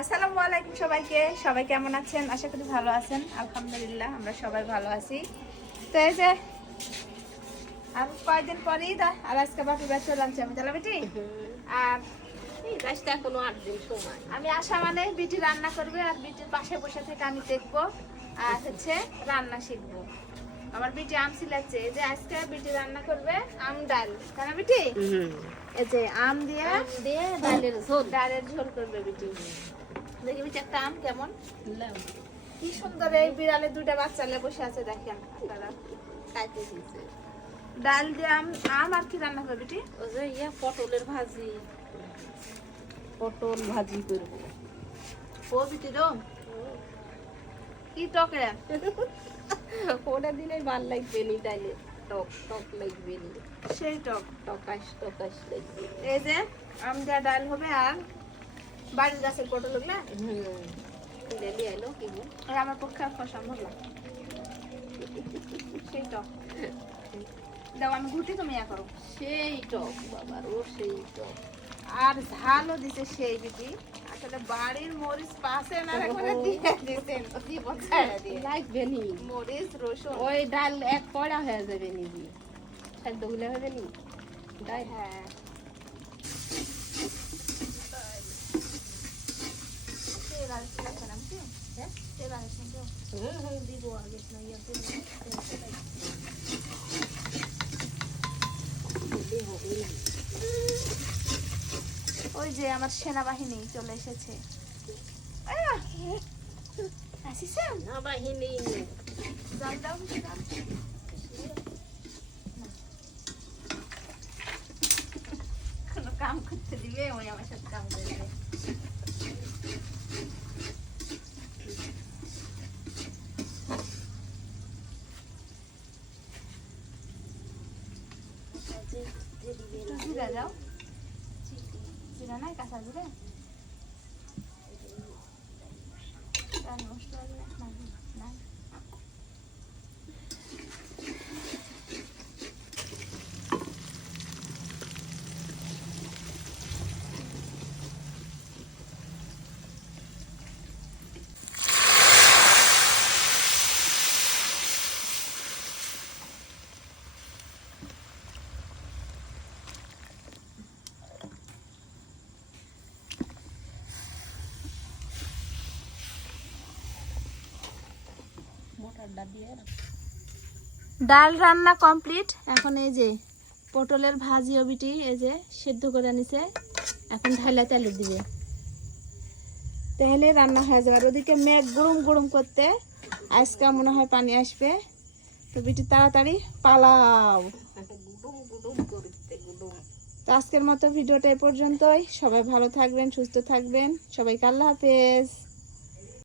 আসসালামু আলাইকুম সবাইকে। সবাই কেমন আছেন? আশা করি ভালো আছেন। আলহামদুলিল্লাহ আমরা সবাই ভালো আছি। তো এই যে আর কয়েকদিন পরেই আর আজকে বাপি বাড়ি চলে আনছি আমি, তাহলে বেটি আর এই গাছটা এখনো 8 দিন সময়। আমি আসা মানে বিটি রান্না করবে আর বিটির পাশে বসে থেকে আমি দেখবো আর হচ্ছে রান্না শিখবো। আমার বিটি আম ছিলাচ্ছে, এই যে আজকে বিটি রান্না করবে আম ডাল, তাই না বিটি? এই যে আম দিয়ে ডালের ঝোল করবে বিটি। দেখি বিটি একটা আম কেমন, কি সুন্দর এই বিড়ালে দুইটা বাচ্চা লে বসে আছে দেখেন আপনারা। খাইতে দিছে। ডাল দিয়ে আম আম আর কি রান্না করবে বিটি? ওই যে পটলের ভাজি, পটল ভাজি করব। ও বিটি রো কি টকে ওটা দিলে ভাল লাগবে নি, ডাইলে টক টক লাগবে নি, সেই টক টকাশ টকাশ লাগবে। এই যে আম দিয়ে ডাল হবে আর বাড়ির গাছের পটল ওগুলা ডালি আইলো কি গো? আর আমার পক্ষে আর খাওয়া সম্ভব না, সেই টক দাও আমি ঘুটি, তুমি ইয়া করো। সেই টক বাবার, ও সেই টক। আর ঝালও দিছে সেই বিটি, আসলে বাড়ির মরিচ পাশে না করে দিয়ে দিতেন দিব ছাড়া দিয়ে লাগবে নি, মরিচ রসুন। ওই ডাল এক কড়া হয়ে যাবে নিবি, খাদ্য গুলো হবে নি ডাল। হ্যাঁ তেল আর কি লাগবে না কি? হ্যাঁ তেল আর কি দেবো? দিব আগে না ইয়াতে ওই যে আমার সেনাবাহিনী চলে এসেছে। আসিছেন না বাহিনী জাল দাও বেশি দাও। কোনো কাম করতে দিবে, ওই আমার সাথে কাম করবে। জিরা যাও, জিরা নাই, কাঁচা জিরা নষ্ট হবে না। ডাল রান্না কমপ্লিট। এখন এই যে পটলের ভাজি বিটি এই যে সেদ্ধ করে নিছে, এখন ঢাইলা তেলে দিবে, তাহলে রান্না হয়ে যাবে। আর ওদিকে মেঘ গরম গরম করতে আজকে মনে হয় পানি আসবে, তো বিটি তাড়াতাড়ি পালাও। তো আজকের মতো ভিডিওটা এ পর্যন্তই। সবাই ভালো থাকবেন, সুস্থ থাকবেন, সবাইকে আল্লাহ হাফেজ।